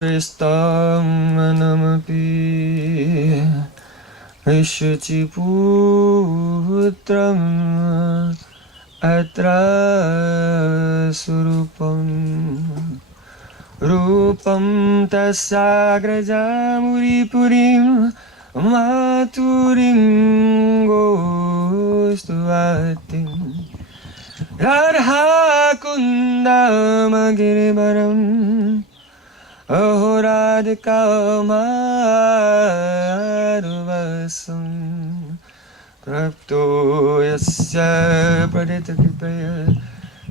Kristamanapi Rishachiputram Atra Surupam Rupam Tasagrajamuripurim Maturim Gostuatim Radha Kundamagiribaram Ahoradika Maruvasam Prapto Yasya Pradita Kripaya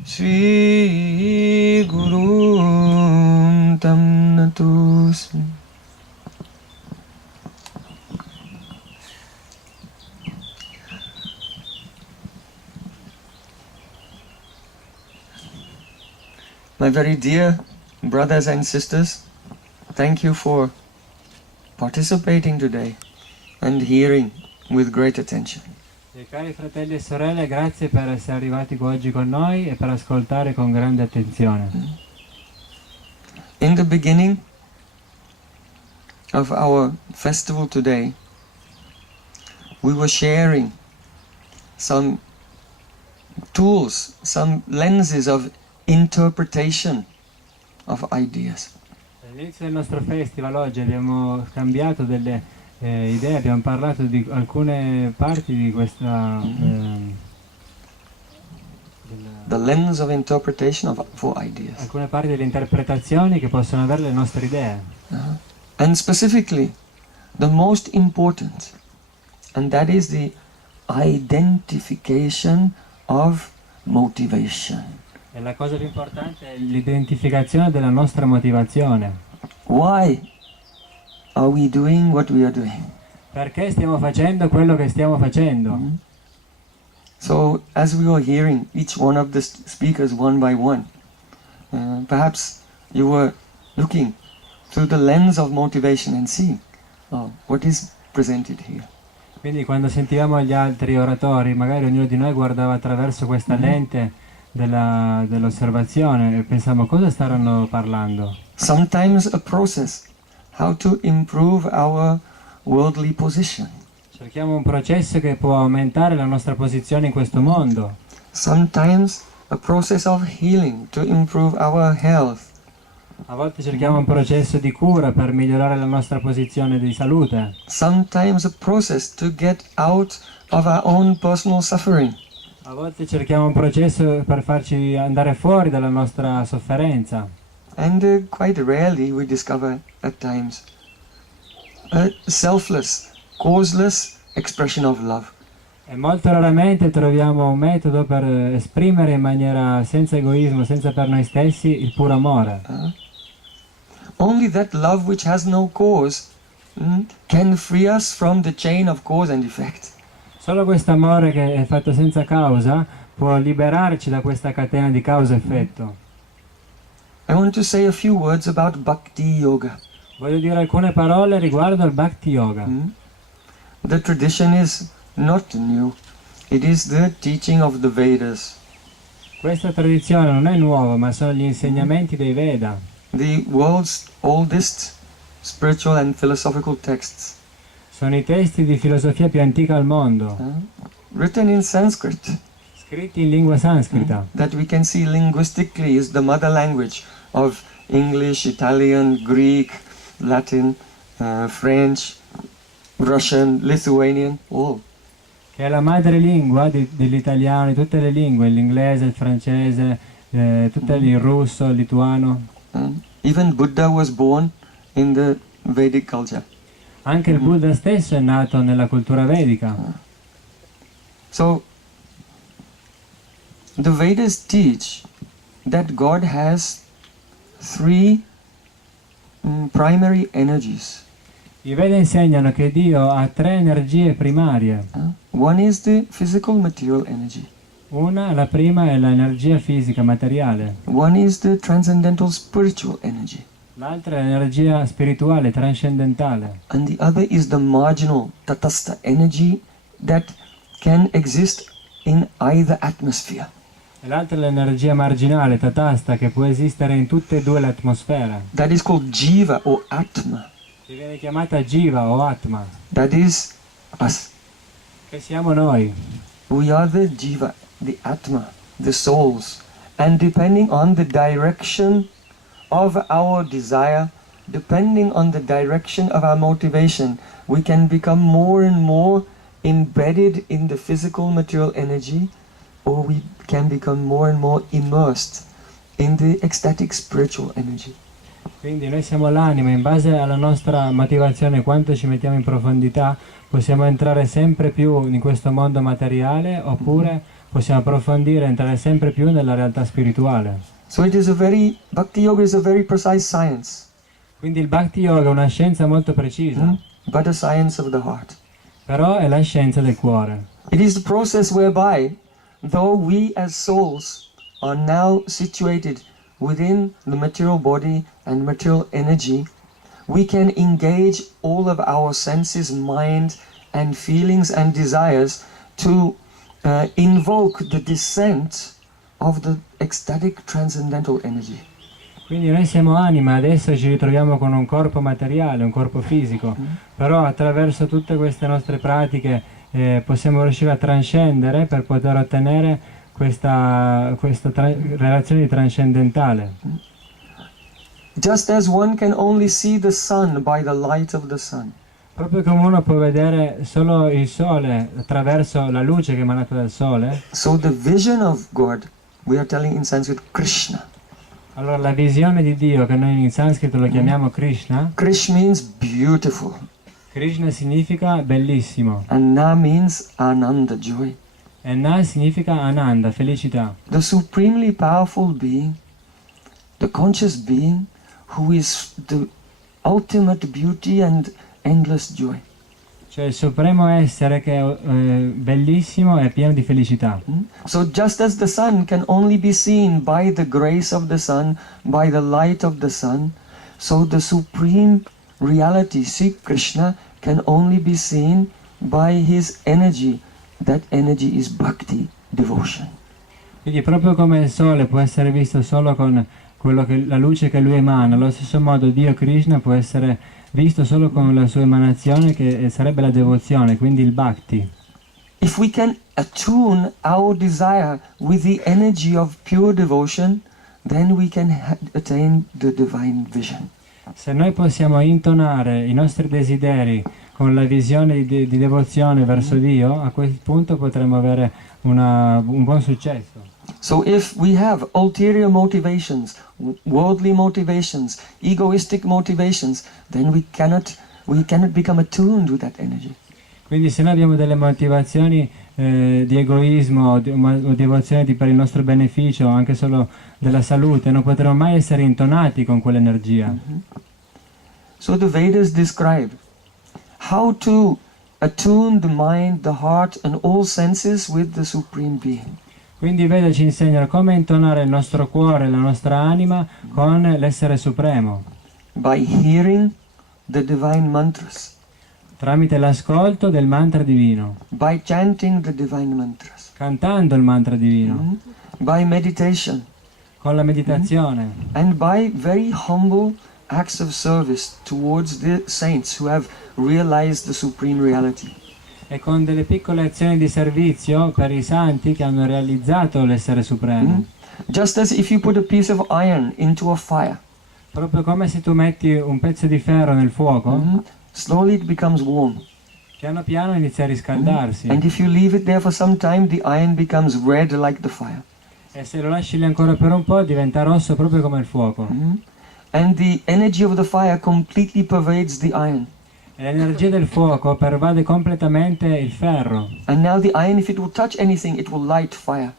Sri Guru Tam Natusmi. My very dear brothers and sisters, thank you for participating today and hearing with great attention. Cari fratelli e sorelle, grazie per essere arrivati qua oggi con noi e per ascoltare con grande attenzione. In the beginning of our festival today, we were sharing some tools, some lenses of interpretation of ideas. All'inizio del nostro festival oggi abbiamo scambiato delle idee, abbiamo parlato di alcune parti di questa The lens of interpretation for ideas. Alcune parti delle interpretazioni che possono avere le nostre idee. And specifically, the most important, and that is the identification of motivation. E la cosa più importante è l'identificazione della nostra motivazione. Why are we doing what we are doing? Perché stiamo facendo quello che stiamo facendo? So, as we were hearing each one of the speakers one by one, perhaps you were looking through the lens of motivation and seeing what is presented here. Quindi quando sentivamo gli altri oratori, magari ognuno di noi guardava attraverso questa lente dell'osservazione e pensavamo cosa staranno parlando. Sometimes a process, how to improve our worldly position. Cerchiamo un processo che può aumentare la nostra posizione in questo mondo. Sometimes a process of healing to improve our health. A volte cerchiamo un processo di cura per migliorare la nostra posizione di salute. Sometimes a process to get out of our own personal suffering. A volte cerchiamo un processo per farci andare fuori dalla nostra sofferenza. And quite rarely we discover at times a selfless, causeless expression of love. E molto raramente troviamo un metodo per esprimere in maniera senza egoismo, senza per noi stessi, il puro amore. Only that love which has no cause can free us from the chain of cause and effect. Solo questo amore che è fatto senza causa può liberarci da questa catena di causa-effetto. I want to say a few words about bhakti-yoga. Voglio dire alcune parole riguardo al bhakti-yoga. The tradition is not new. It is the teaching of the Vedas. Questa tradizione non è nuova, ma sono gli insegnamenti dei Veda. The world's oldest spiritual and philosophical texts. Sono i testi di filosofia più antica al mondo. Written in Sanskrit. Scritti in lingua sanscrita. That we can see linguistically is the mother language of English, Italian, Greek, Latin, French, Russian, Lithuanian, all. Che è la madrelingua dell'italiano, di tutte le lingue, l'inglese, il francese, il russo, il lituano. Even Buddha was born in the Vedic culture. Anche il Buddha stesso è nato nella cultura vedica. So, the Vedas teach that God has three primary energies. I Veda insegnano che Dio ha tre energie primarie. One is the physical material energy. La prima è l'energia fisica, materiale. One is the transcendental spiritual energy. L'altra è l'energia spirituale, trascendentale. And the other is the marginal tatastha energy that can exist in either atmosphere. E l'altra è l'energia marginale, tatasta, che può esistere in tutte e due le atmosfere, That is called Jiva or Atma. che viene chiamata Jiva o Atma, That is us. che siamo noi. We are the Jiva, the Atma, the souls. And depending on the direction of our desire, depending on the direction of our motivation, we can become more and more embedded in the physical material energy, or we can become more and more immersed in the ecstatic spiritual energy. Quindi noi siamo l'anima, in base alla nostra motivazione, quanto ci mettiamo in profondità, possiamo entrare sempre più in questo mondo materiale, oppure possiamo approfondire, entrare sempre più nella realtà spirituale. So bhakti-yoga is a very precise science, Quindi il bhakti-yoga è una scienza molto precisa, but a science of the heart. però è la scienza del cuore. It is the process whereby, though we as souls are now situated within the material body and material energy, we can engage all of our senses, mind and feelings and desires to invoke the descent of the ecstatic transcendental energy. Quindi noi siamo anima, adesso ci ritroviamo con un corpo materiale, un corpo fisico, però attraverso tutte queste nostre pratiche possiamo riuscire a trascendere per poter ottenere questa relazione trascendentale. Just as one can only see the sun by the light of the sun, Proprio come uno può vedere solo il sole attraverso la luce che è emanata dal sole, so the vision of God, we are telling in Sanskrit Krishna. allora la visione di Dio, che noi in sanscrito lo chiamiamo Krishna, Krishna means beautiful, Krishna significa bellissimo, and Na means Ananda, joy. e Na significa Ananda, felicità. The supremely powerful being, the conscious being, who is the ultimate beauty and endless joy. Cioè il supremo essere che è bellissimo e pieno di felicità. So just as the sun can only be seen by the grace of the sun, by the light of the sun, so the supreme reality, Sri Krishna, can only be seen by his energy. That energy is bhakti, devotion. Quindi proprio come il sole può essere visto solo con la luce che lui emana, allo stesso modo Dio Krishna può essere visto solo con la sua emanazione, che sarebbe la devozione, quindi il bhakti. If we can attune our desire with the energy of pure devotion, then we can attain the divine vision. Se noi possiamo intonare i nostri desideri con la visione di devozione verso Dio, a quel punto potremo avere un buon successo. So if we have ulterior motivations, worldly motivations, egoistic motivations, then we cannot become attuned with that energy. Quindi se noi abbiamo delle motivazioni di egoismo o devozione per il nostro beneficio, anche solo della salute, non potremo mai essere intonati con quell'energia. So the Vedas describe how to attune the mind, the heart and all senses with the Supreme Being. Quindi i Veda ci insegnano come intonare il nostro cuore, la nostra anima con l'essere supremo, By hearing the divine mantras, tramite l'ascolto del mantra divino, by chanting the divine mantras, cantando il mantra divino, by meditation, con la meditazione and by very humble acts of service towards the saints who have realized the supreme reality. e con delle piccole azioni di servizio per i santi che hanno realizzato l'essere supremo. Just as if you put a piece of iron into a fire, Proprio come se tu metti un pezzo di ferro nel fuoco, slowly it becomes warm. piano piano inizia a riscaldarsi. And if you leave it there for some time, the iron becomes red like the fire. E se lo lasci lì ancora per un po' diventa rosso proprio come il fuoco. And the energy of the fire completely pervades the iron. E l'energia del fuoco pervade completamente il ferro. And now the iron, if it will touch anything, it will light fire.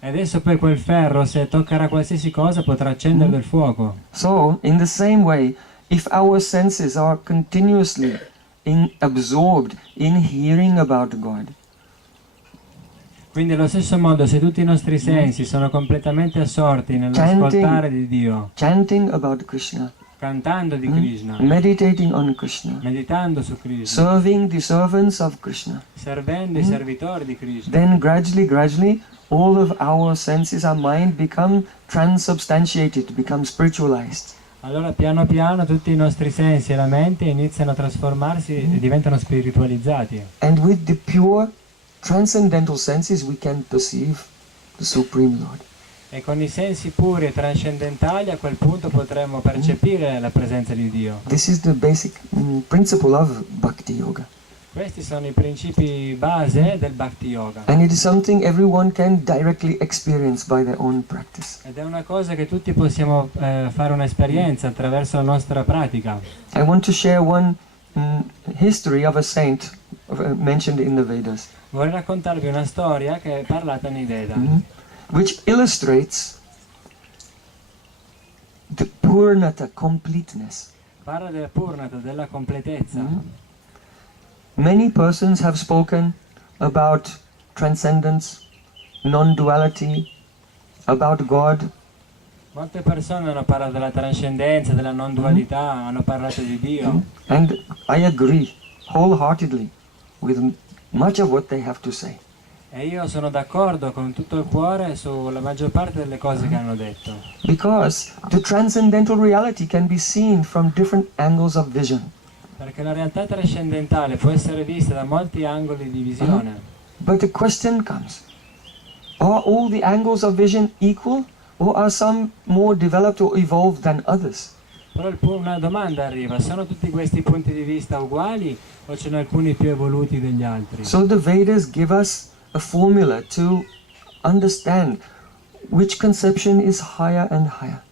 E adesso poi quel ferro, se toccherà qualsiasi cosa, potrà accendere del fuoco. So, in the same way, if our senses are continuously absorbed in hearing about God, Quindi allo stesso modo, se tutti i nostri sensi sono completamente assorti nell'ascoltare di Dio, chanting about Krishna, cantando di Krishna, meditating on Krishna, meditando su Krishna, serving the servants of Krishna, servendo i servitori di Krishna, then gradually all of our senses, our mind become transubstantiated, become spiritualized. Allora piano piano tutti i nostri sensi e la mente iniziano a trasformarsi e diventano spiritualizzati. And with the pure transcendental senses we can perceive the Supreme Lord. E con i sensi puri e trascendentali a quel punto potremo percepire la presenza di Dio. This is the basic principle of bhakti-yoga. Questi sono i principi base del bhakti-yoga. And it is something everyone can directly experience by their own practice. Ed è una cosa che tutti possiamo fare un'esperienza attraverso la nostra pratica. I want to share one history of a saint mentioned in the Vedas, Vorrei raccontarvi una storia che è parlata nei Veda, which illustrates the purnata, completeness. parla della purnata, della completezza. Many persons have spoken about transcendence, non-duality, about God. Molte persone hanno parlato della trascendenza, della non dualità, hanno parlato di Dio. And I agree wholeheartedly with much of what they have to say. E io sono d'accordo con tutto il cuore sulla maggior parte delle cose che hanno detto. Because the transcendental reality can be seen from different angles of vision. Perché la realtà trascendentale può essere vista da molti angoli di visione. But the question comes, are all the angles of vision equal, or are some more developed or evolved than others? Però una domanda arriva, sono tutti questi punti di vista uguali o ce ne alcuni più evoluti degli altri? So the Vedas give us a formula to understand which conception is higher and higher.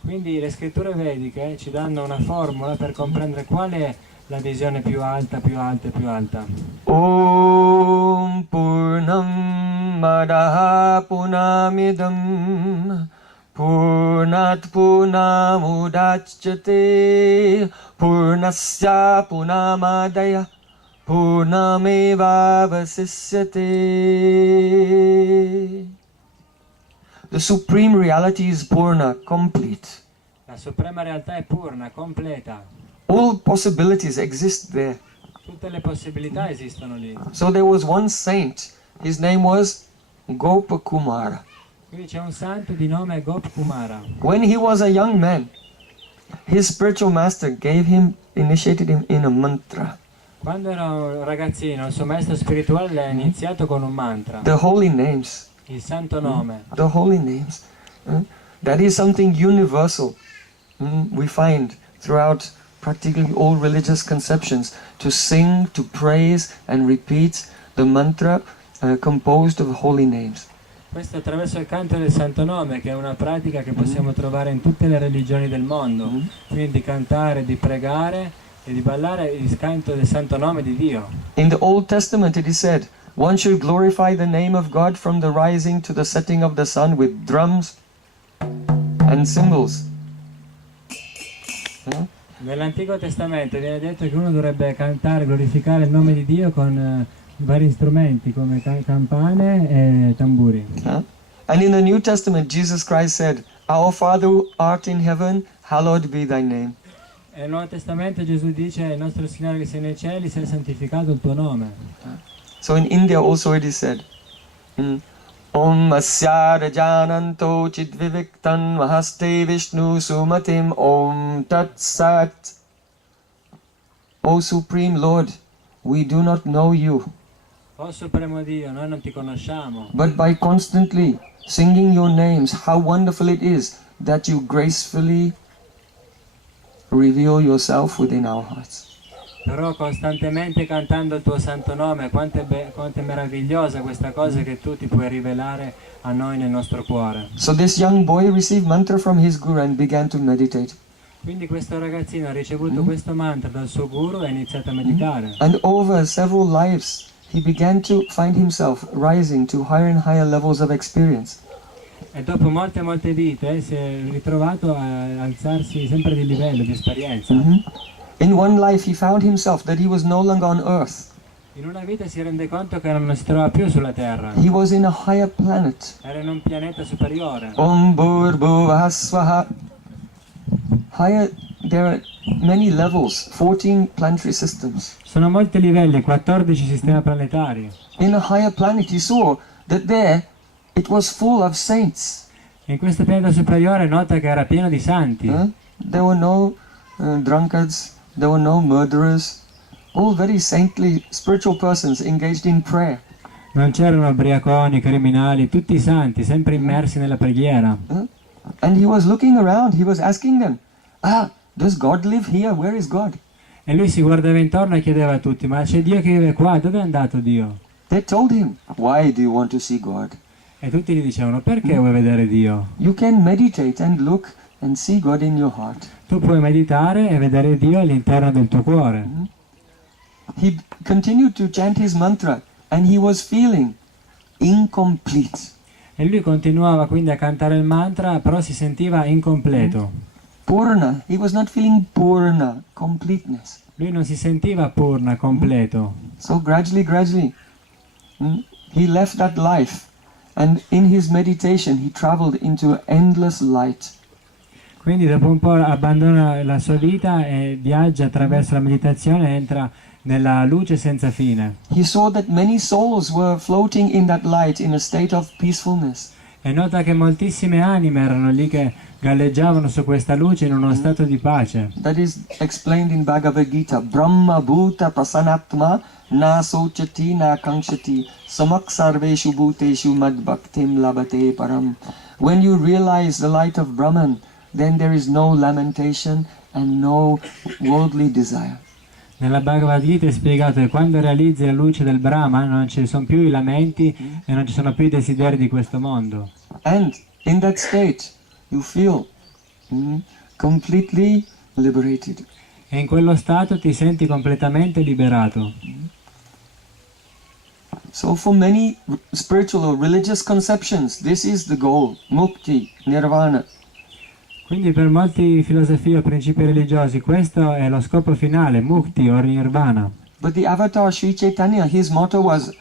Quindi le scritture vediche ci danno una formula per comprendere qual è la visione più alta, più alta e più alta. Om Purnam Madaha Punamidam Purnat Purnamudachyate Purnasya Punamadaya Purnameva Vasisyate. The supreme reality is Purna, complete. La suprema realtà è purna, completa. All possibilities exist there. Tutte le possibilità esistono lì. So there was one saint, his name was Gopakumara. Quindi c'è un santo di nome Gop Kumara. When he was a young man, his spiritual master initiated him in a mantra, Quando era un ragazzino, il suo maestro spirituale l'ha iniziato con un mantra, the holy names, il santo nome. the holy names. That is something universal. We find throughout practically all religious conceptions, to sing, to praise and repeat the mantra composed of holy names. Questo attraverso il canto del santo nome, che è una pratica che possiamo trovare in tutte le religioni del mondo. Quindi di cantare, di pregare e di ballare il canto del santo nome di Dio. In the Old Testament it is said, one should glorify the name of God from the rising to the setting of the sun with drums and cymbals. Nell'Antico Testamento viene detto che uno dovrebbe cantare, glorificare il nome di Dio con vari strumenti come campane e tamburi. And in the New Testament Jesus Christ said, Our Father who art in heaven, hallowed be thy name. E nel Nuovo Testamento Gesù dice, il nostro Signore che sei nei cieli, sia santificato il tuo nome. So in India also it is said, Om Asya Rajananto Chidviviktan Mahaste Vishnu Sumatim Om Tat Sat. O Supreme Lord, we do not know you, O Supremo Dio, noi non ti conosciamo, but by constantly singing your names, how wonderful it is that you gracefully reveal yourself within our hearts. però costantemente cantando il tuo santo nome, quanto è meravigliosa questa cosa che tu ti puoi rivelare a noi nel nostro cuore. So this young boy received mantra from his guru and began to meditate. Quindi questo ragazzino ha ricevuto questo mantra dal suo guru e ha iniziato a meditare. And over several lives, he began to find himself rising to higher and higher levels of experience. E dopo molte vite si è ritrovato a alzarsi sempre di livello, di esperienza. In one life, he found himself that he was no longer on earth. In una vita si rende conto che non si trova più sulla Terra. He was in a higher planet. Era in un pianeta superiore. Om Bhur Swaha. Higher, there are many levels, 14 planetary systems. Sono molti livelli, 14 sistemi planetari. In a higher planet, he saw that there it was full of saints. In questo pianeta superiore nota che era pieno di santi. There were no drunkards, there were no murderers, all very saintly spiritual persons engaged in prayer. Non c'erano ubriaconi, criminali, tutti santi, sempre immersi nella preghiera. And he was looking around, he was asking them, does God live here? Where is God? E lui si guardava intorno e chiedeva a tutti, ma c'è Dio che vive qua, dove è andato Dio? They told him, why do you want to see God? E tutti gli dicevano, perché vuoi vedere Dio? You can meditate and look and see God in your heart. Tu puoi meditare e vedere Dio all'interno del tuo cuore. He continued to chant his mantra and he was feeling incomplete. E lui continuava quindi a cantare il mantra, però si sentiva incompleto. Purna, he was not feeling purna, completeness. Lui non si sentiva purna, completo. So gradually, he left that life, and in his meditation he traveled into endless light. Quindi dopo un po' abbandona la sua vita e viaggia attraverso la meditazione e entra nella luce senza fine. He saw that many souls were floating in that light in a state of peacefulness. E nota che moltissime anime erano lì che galleggiavano su questa luce in uno stato di pace. That is explained in Bhagavad Gita. Brahma bhuta prasanatma na sochati na kankshati samak sarveshu bhuteshu mad bhaktim labate param. When you realize the light of Brahman, then there is no lamentation and no worldly desire. Nella Bhagavad Gita è spiegato che quando realizzi la luce del Brahma non ci sono più i lamenti e non ci sono più i desideri di questo mondo. And in that state you feel completely liberated. E in quello stato ti senti completamente liberato. So for many spiritual or religious conceptions, this is the goal, mukti, nirvana. Quindi per molti filosofie o principi religiosi questo è lo scopo finale, mukti o nirvana. But the avatar Sri Chaitanya, his motto was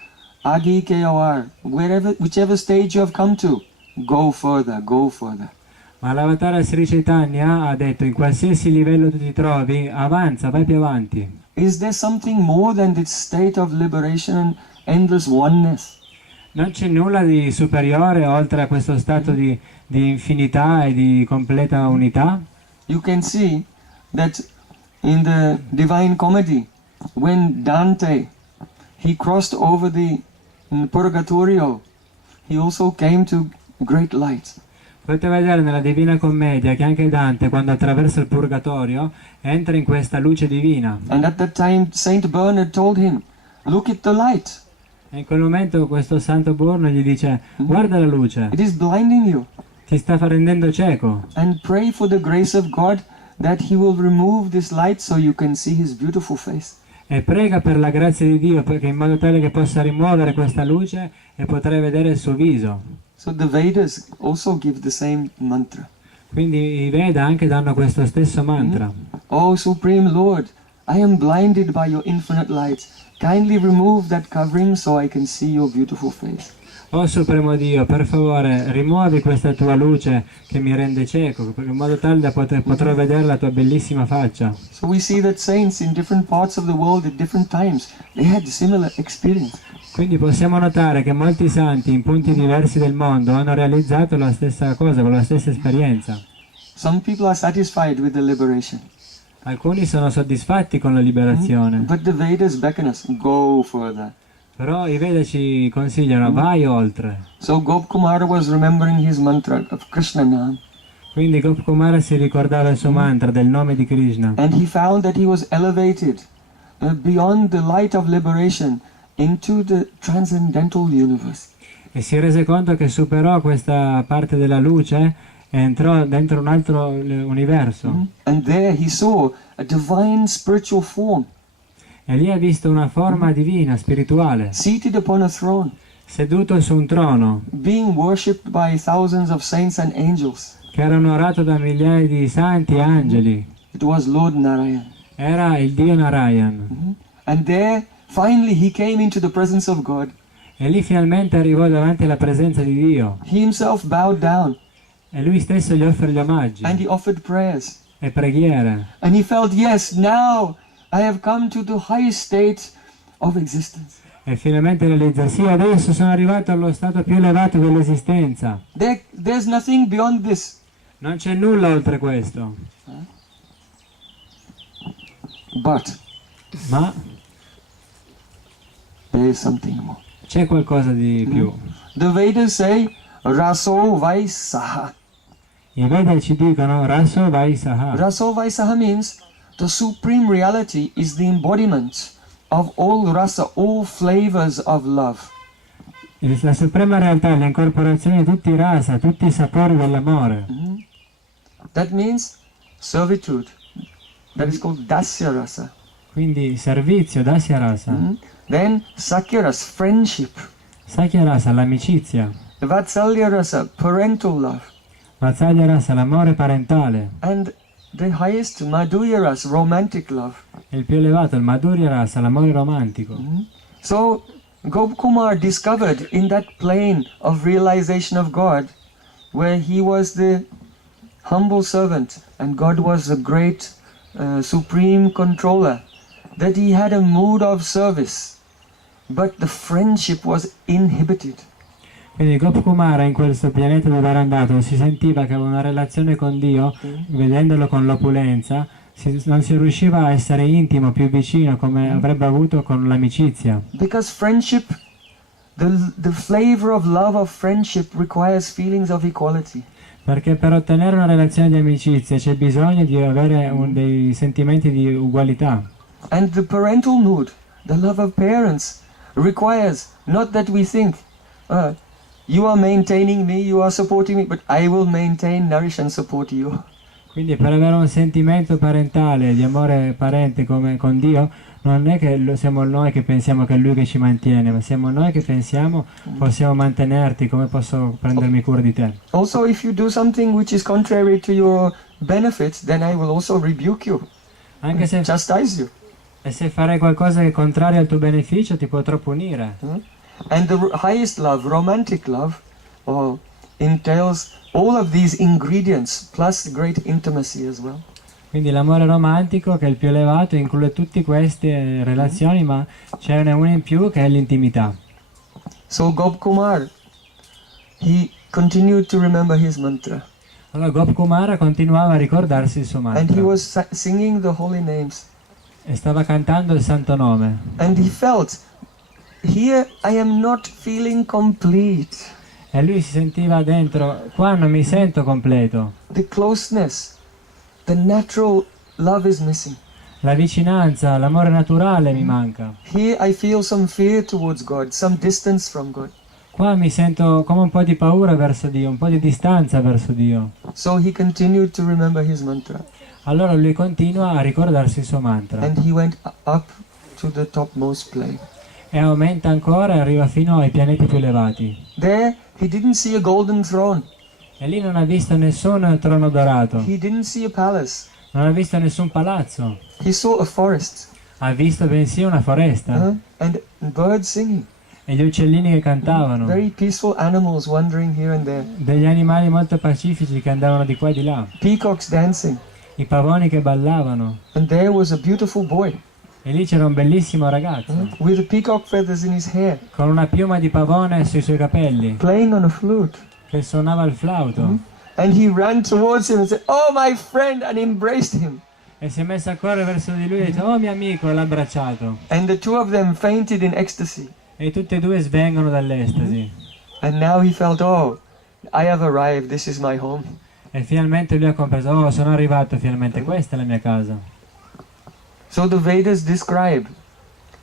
Agi ke awar, whichever stage you have come to, go further, go further. Ma l'avatar Sri Chaitanya ha detto in qualsiasi livello tu ti trovi, avanza, vai più avanti. Is there something more than this state of liberation and endless oneness? Non c'è nulla di superiore oltre a questo stato di infinità e di completa unità. You can see that in the Divine Comedy, when Dante, he crossed over the Purgatorio, he also came to great light. Potete vedere nella Divina Commedia che anche Dante, quando attraversa il Purgatorio, entra in questa luce divina. And at that time, Saint Bernard told him, look at the light. E in quel momento questo santo Burno gli dice, guarda la luce, It is blinding you. ti sta rendendo cieco. And pray for the grace of God that He will remove this light so you can see His beautiful face. E prega per la grazia di Dio, perché in modo tale che possa rimuovere questa luce e potrai vedere il suo viso. So the Vedas also give the same mantra. Quindi i Veda anche danno questo stesso mantra. Oh Supreme Lord, I am blinded by your infinite light. Kindly remove that covering so I can see your beautiful face. Oh Supremo Dio, per favore, rimuovi questa tua luce che mi rende cieco, in modo tale da potrò vedere la tua bellissima faccia. So we see that saints in different parts of the world at different times, they had similar experience. Quindi possiamo notare che molti santi in punti diversi del mondo hanno realizzato la stessa cosa, con la stessa esperienza. Some people are satisfied with the liberation. Alcuni sono soddisfatti con la liberazione, But the Vedas beckon us, go further. però i Veda ci consigliano vai oltre. So Gopkumara was remembering his mantra of Krishna Nam. Quindi Gopkumara si ricordava il suo mantra del nome di Krishna And he found that he was elevated beyond the light of liberation into the transcendental universe. e si rese conto che superò questa parte della luce e entrò dentro un altro universo. And there he saw a divine spiritual form E lì ha visto una forma divina, spirituale, seated upon a throne, seduto su un trono, being worshipped by thousands of saints and angels. che era onorato da migliaia di santi e angeli. It was Lord Narayan. Era il Dio Narayan. And there, finally, he came into the presence of God. E lì finalmente arrivò davanti alla presenza di Dio. He himself bowed down E lui stesso gli offre gli omaggi and he offered prayers. e preghiere. And he felt, yes, now I have come to the highest state of existence. E finalmente realizza, sì, adesso sono arrivato allo stato più elevato dell'esistenza. There's nothing beyond this. Non c'è nulla oltre questo. But Ma there is something more. c'è qualcosa di più. The Vedas say, Raso Vaisaha. I Veda ci dicono Raso Vaisaha. Raso Vaisaha means the supreme reality is the embodiment of all rasa, all flavors of love. La suprema realtà è l'incorporazione di tutti i rasa, tutti i sapori dell'amore. That means servitude. That is called Dasya Rasa. Quindi servizio, dasya rasa. Then Sakya Rasa, friendship. Sakya rasa, l'amicizia. Vatsalya Rasa, parental love. Vatsalya rasa, l'amore parentale. And the highest Madhurya Rasa, romantic love. E il più elevato, il Madhurya rasa, l'amore romantico. So Gopkumar discovered in that plane of realization of God, where he was the humble servant and God was the great supreme controller, that he had a mood of service, but the friendship was inhibited. Quindi Gopkumara in questo pianeta dove era andato si sentiva che aveva una relazione con Dio, vedendolo con l'opulenza, non si riusciva a essere intimo, più vicino come avrebbe avuto con l'amicizia. Because friendship, the flavor of love of friendship requires feelings of equality. Perché per ottenere una relazione di amicizia c'è bisogno di avere dei sentimenti di ugualità. And the parental mood, the love of parents, requires not that we think, you are maintaining me, you are supporting me, but I will maintain, nourish and support you. Quindi per avere un sentimento parentale, di amore parente come con Dio, non è che siamo noi che pensiamo che è Lui che ci mantiene, ma siamo noi che pensiamo possiamo mantenerti, come posso prendermi cura di te. Also, if you do something which is contrary to your benefit, then I will also rebuke you, Anche se, chastise you. e se farai qualcosa che è contrario al tuo beneficio ti potrò punire. And the highest love, romantic love, entails all of these ingredients plus great intimacy as well. Quindi l'amore romantico, che è il più elevato, include tutte queste relazioni, ma ce n'è una in più che è l'intimità. So Gopkumar, he continued to remember his mantra. Allora Gopkumara continuava a ricordarsi il suo And he mantra was singing the holy names. e stava cantando il santo nome. And he felt, here I am not feeling complete. E lui si sentiva dentro, qua non mi sento completo. The closeness, the natural love is missing. La vicinanza, l'amore naturale mi manca. Here I feel some fear towards God, some distance from God. Qua mi sento come un po' di paura verso Dio, un po' di distanza verso Dio. So he continued to remember his mantra. Allora lui continua a ricordarsi il suo mantra. And he went up to the topmost plane. E aumenta ancora e arriva fino ai pianeti più elevati. There he didn't see a golden throne. E lì non ha visto nessun trono dorato, He didn't see a palace. non ha visto nessun palazzo. He saw a forest. Ha visto bensì una foresta And birds singing. e gli uccellini che cantavano, Very peaceful animals wandering here and there. degli animali molto pacifici che andavano di qua e di là, Peacocks dancing. i pavoni che ballavano. And there was a beautiful boy E lì c'era un bellissimo ragazzo with the peacock feathers in his hair, con una piuma di pavone sui suoi capelli playing on a flute. che suonava il flauto. And he ran towards him and said, "Oh, my friend," and embraced him. E si è messo a correre verso di lui e ha detto, oh mio amico, e l'ha abbracciato. And the two of them fainted in ecstasy. E tutti e due svengono dall'estasi. And now he felt, oh, I have arrived, this is my home. E finalmente lui ha compreso, oh sono arrivato finalmente, questa è la mia casa. So the Vedas describe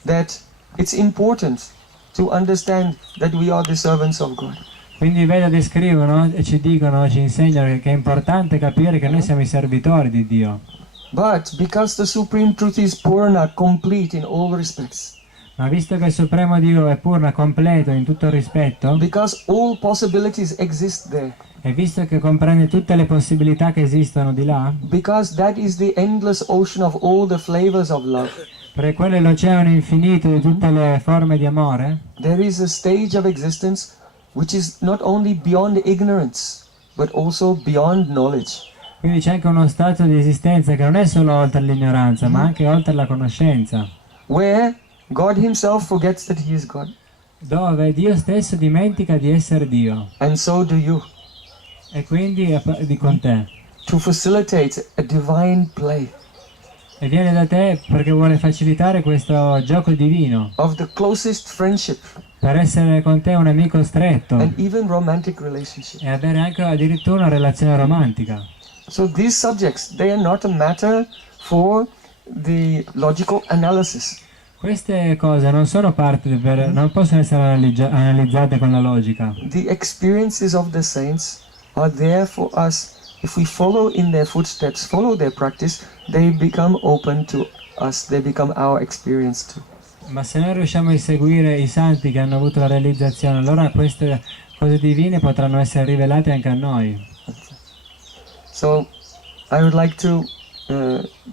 that it's important to understand that we are the servants of God. Quindi i Veda descrivono e ci dicono, ci insegnano che è importante capire che noi siamo i servitori di Dio. But because the Supreme Truth is Purna, complete in all respects, Ma visto che il Supremo Dio è purna, completo in tutto il rispetto, because all possibilities exist there, e visto che comprende tutte le possibilità che esistono di là, because that is the endless ocean of all the flavors of love, perché quello è l'oceano infinito di tutte le forme di amore, there is a stage of existence which is not only beyond ignorance, but also beyond knowledge. quindi c'è anche uno stato di esistenza che non è solo oltre l'ignoranza, ma anche oltre la conoscenza, Where God himself forgets that he is God. dove Dio stesso dimentica di essere Dio, And so do you. e quindi di con te. To facilitate a divine play E viene da te perché vuole facilitare questo gioco divino, of the closest friendship per essere con te un amico stretto and even romantic relationship. e avere anche addirittura una relazione romantica. So these subjects, they are not a matter for the logical analysis. Queste cose non sono non possono essere analizzate con la logica. The experiences of the saints are there for us. If we follow in their footsteps, follow their practice, they become open to us, they become our experience too. Ma se noi riusciamo a seguire i santi che hanno avuto la realizzazione, allora queste cose divine potranno essere rivelate anche a noi. So I would like to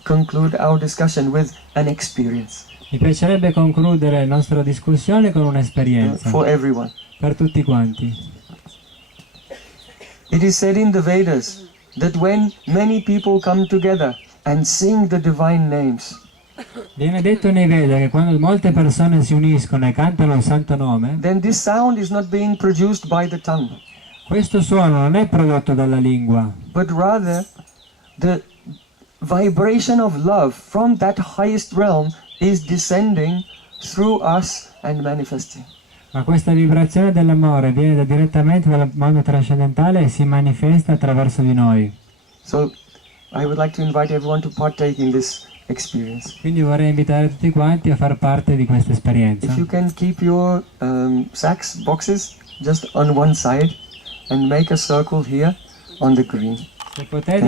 conclude our discussion with an experience Mi piacerebbe concludere la nostra discussione con un'esperienza for everyone. per tutti quanti. It is said in the Vedas that when many people come together and sing the divine names, Viene detto nei Veda che quando molte persone si uniscono e cantano il santo nome, then this sound is not being produced by the tongue, questo suono non è prodotto dalla lingua, but rather the vibration of love from that highest realm is descending through us and manifesting. ma questa vibrazione dell'amore viene direttamente dal mondo trascendentale e si manifesta attraverso di noi. So I would like to invite everyone to partake in this experience. Quindi vorrei invitare tutti quanti a far parte di questa esperienza. If you can keep your sacks, boxes just on one side and make a circle here on the green. Se potete